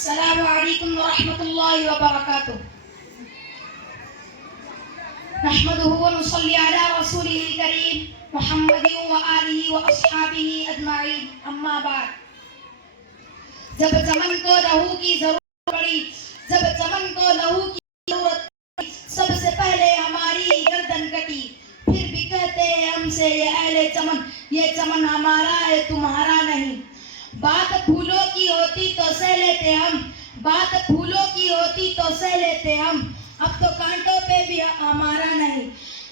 السلام علیکم ورحمۃ اللہ وبرکاتہ نحمده ونصلي على رسوله الكريم محمد وآلہ واصحابہ اجمعین اما بعد. جب چمن کو لہو کی ضرورت پڑی، جب چمن کو لہو کی ضرورت پڑی، سب سے پہلے ہماری گردن کٹی. پھر بھی کہتے ہیں ہم سے یہ اہل چمن، یہ چمن ہمارا ہے تمہارا نہیں. بات پھولوں کی ہوتی تو سہ لیتے ہم، بات پھولوں کی ہوتی تو سہ لیتے ہم، اب تو کانٹوں پہ بھی ہمارا نہیں.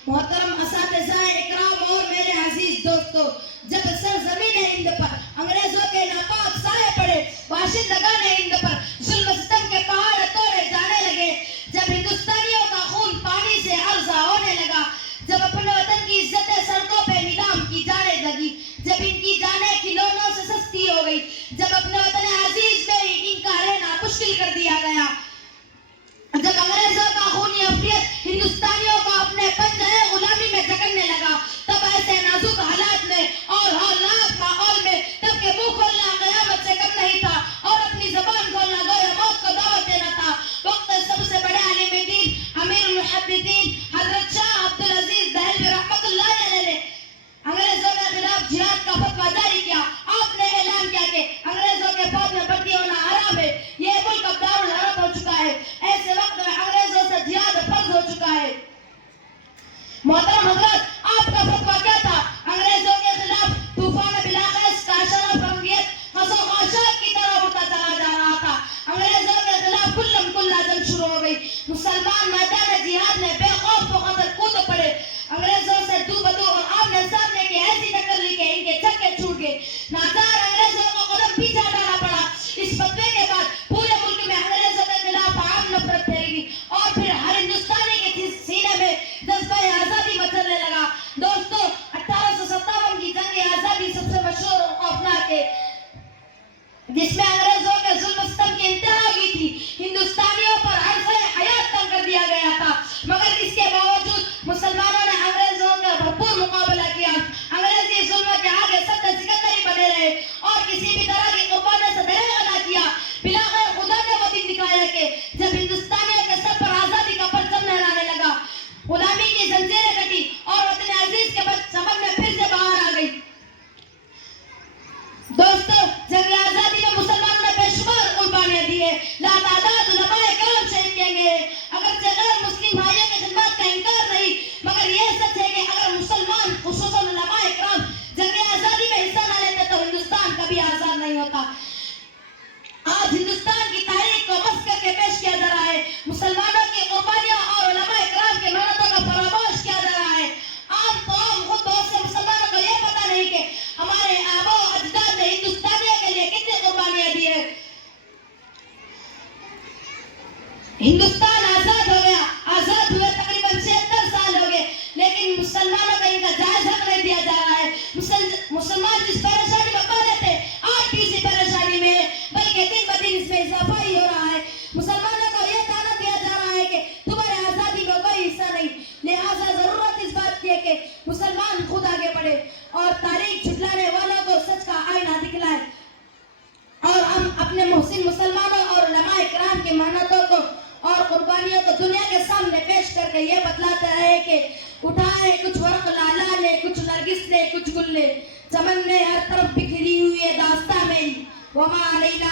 محترم اساتذہ اکرام اور میرے عزیز دوستو، جب سرزمین ہند پر انگریزوں کے ناپاک سائے پڑے، باشندگان ہند پر ظلم ستم کے پہاڑ توڑے جانے لگے، جب ہندوستانیوں کا خون پانی سے ارزاں ہونے لگا، جب اپنے وطن کی عزتیں سڑکوں پہ نیلام کی جانے لگی، جب ان کی جانیں کھلونوں سے سستی ہو گئی، جب اپنے وطن عزیز میں ان کا رہنا مشکل کر دیا گیا، جب انگریزوں کا خونی افریت ہندوستانیوں کو اپنے پنجۂ غلامی میں جکڑنے لگا، تب ایسے نازک حالات میں اور ہولناک ماحول میں تب کہ منہ کھولنا قیامت سے کم نہیں تھا اور اپنی زبان کھولنا گویا موت کو دعوت دینا تھا، وقت سب سے بڑے عالم دین امیر المحدثین حضرت شاہ عبد العزیز دہلوی رحمۃ اللہ علیہ نے انگریزوں کے خلاف جہاد کا فتویٰ جاری کیا. آپ نے اعلان کیا کہ انگریزوں کے فوج میں بھرتی ہونا حرام ہے، یہ ملک اب دارالحرب ہو چکا ہے. ایسے وقت میں انگریزوں سے جہاد فرض ہو چکا ہے. محترم حضرات، آپ کا فتویٰ کیا تھا؟ انگریزوں کے خلاف طوفان بلاخیز کا شرف انگیت خس و خاشاک کی طرح اڑتا چلا جا رہا تھا. انگریزوں کے خلاف کلم کلا جنگ شروع ہو گئی. مسلمان میدان جہاد میں بے خوف و خطر کود پڑے. انگریزوں سے دو بدو اور آمنے سامنے کی ایسی ٹکر لی کہ ان کے چھکے چھوٹ گئے. ناچار انگریزوں کو قدم پیچھے ہٹانا پڑا. اس فتوے کے بعد پورے ملک میں انگریزوں کے خلاف عام نفرت پھیل گئی اور پھر ہر ہندوستانی کے سینے میں جذبہ آزادی مچلنے لگا. دوستو، 1857 کی جنگ آزادی سب سے مشہور اور خوفناک ہے، جس میں انگریزوں کے ظلم ستم کی انتہا ہو گئی تھی. ہندوستانیوں پر عرصہ حیات تنگ کر دیا گیا تھا، مگر اس کے باوجود مسلمانوں نے انگریزوں کا بھرپور مقابلہ کیا. انگریزی ظلم کے آگے سد سکندری بنے رہے اور کسی بھی طرح کی قربانی سے دریغ نہ کیا. بلاخر خدا نے وہ دن دکھایا کہ جب ہندوستانیوں کے سر پر آزادی کا پرچم لہرانے لگا، غلامی کی زنجیریں کٹی اور وطن عزیز کے چمن میں پھر سے بہار آ گئی. دوستو، جنگ آزادی میں مسلمانوں نے بے شمار قربانیاں دی ہیں، لاتعداد علماء کرام شہید کیے گئے ہیں. اگرچہ غیر مسلم بھائیوں کی خدمات کا انکار نہیں، مگر یہ سچ ہے کہ اگر مسلمان خصوصاً علماء کرام جنگ آزادی میں حصہ نہ لیتے تو ہندوستان کبھی آزاد نہیں ہوتا. آج ہندوستان کی تاریخ کو مس کر کے پیش کیا جا رہا ہے، مسلمانوں کی قربانیاں اور علماء کرام کی محنتوں کا فراموش کیا جا رہا ہے. عام خود بہت سے مسلمانوں کو یہ پتہ نہیں کہ ہمارے آبا و اجداد نے ہندوستانیوں کے لیے کتنی قربانیاں دی ہیں. ہندوستان آزاد ہو گیا، آزاد ہوئے تقریباً 76 سال ہو گئے، لیکن مسلمانوں کا ان کا جائز حق نہیں دیا جا رہا ہے. مسلمان جس پریشانی میں پڑے تھے آج بھی اسی پریشانی میں ہے، بلکہ دن بدن اس میں اضافہ ہی ہو رہا ہے. مسلمانوں کو یہ تعلق دیا جا رہا ہے کہ تمہارے آزادی میں کوئی حصہ نہیں، لہٰذا ضرورت اس بات کی ہے کہ مسلمان خود آگے بڑھے اور تاریخ جھٹلانے والوں کو سچ کا آئینہ دکھلائے اور ہم اپنے محسن مسلمانوں اور علماء کرام کی محنتوں کو اور قربانیوں کو دنیا کے سامنے پیش کر کے یہ بتلاتا ہے کہ اٹھائے کچھ ورق لالا نے، کچھ نرگس نے، کچھ گل نے، چمن نے ہر طرف بکھری ہوئی ہے داستاں میری، وما علینا